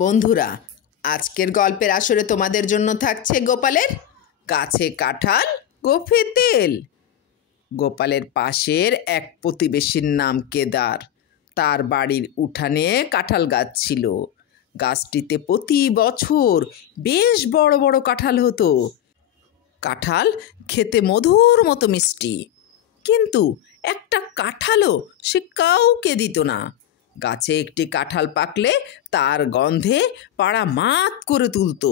বন্ধুরা, আজকের গল্পের আসরে তোমাদের জন্য থাকছে গোপালের গাছে কাঁঠাল গোফে তেল। গোপালের পাশের এক প্রতিবেশীর নাম কেদার। তার বাড়ির উঠানে কাঁঠাল গাছ ছিল। গাছটিতে প্রতি বছর বেশ বড় বড় কাঁঠাল হতো। কাঁঠাল খেতে মধুর মতো মিষ্টি, কিন্তু একটা কাঁঠালও সে কাউকে দিত না। গাছে একটি কাঁঠাল পাকলে তার গন্ধে পাড়া মাত করে তুলত।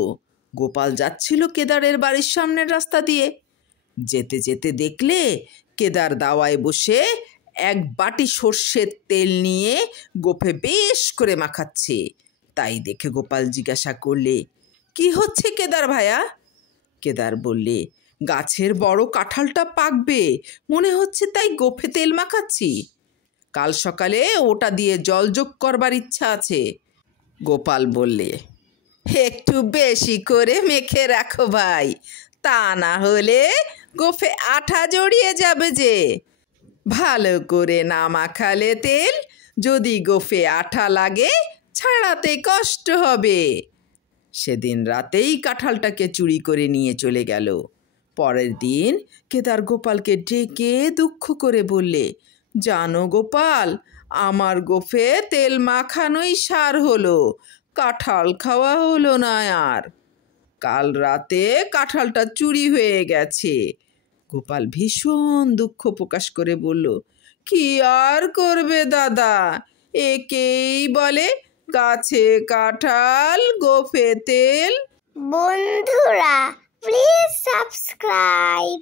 গোপাল যাচ্ছিল কেদারের বাড়ির সামনের রাস্তা দিয়ে। যেতে যেতে দেখলে কেদার দাওয়ায় বসে এক বাটি সর্ষের তেল নিয়ে গোফে বেশ করে মাখাচ্ছে। তাই দেখে গোপাল জিজ্ঞাসা করলে, কি হচ্ছে কেদার ভাইয়া? কেদার বললে, গাছের বড় কাঁঠালটা পাকবে মনে হচ্ছে, তাই গোফে তেল মাখাচ্ছি। কাল সকালে ওটা দিয়ে জল যোগ করবার ইচ্ছা আছে। গোপাল বললে, একটু বেশি করে মেখে রাখো ভাই, তা না হলে গোফে আঠা জড়িয়ে যাবে যে। ভালো করে না মাখালে তেল যদি গোফে আঠা লাগে ছাড়াতে কষ্ট হবে। সেদিন রাতেই কাঁঠালটাকে চুরি করে নিয়ে চলে গেল। পরের দিন কেদার গোপালকে ডেকে দুঃখ করে বললে, জানো গোপাল, আমার গোফে তেল মাখানোই সার হলো, কাঁঠাল খাওয়া হলো না আর। কাল রাতে কাঁঠালটা চুরি হয়ে গেছে। গোপাল ভীষণ দুঃখ প্রকাশ করে বলল, কি আর করবে দাদা, একেই বলে গাছে কাঁঠাল গোফে তেল। বন্ধুরা, প্লিজ সাবস্ক্রাইব।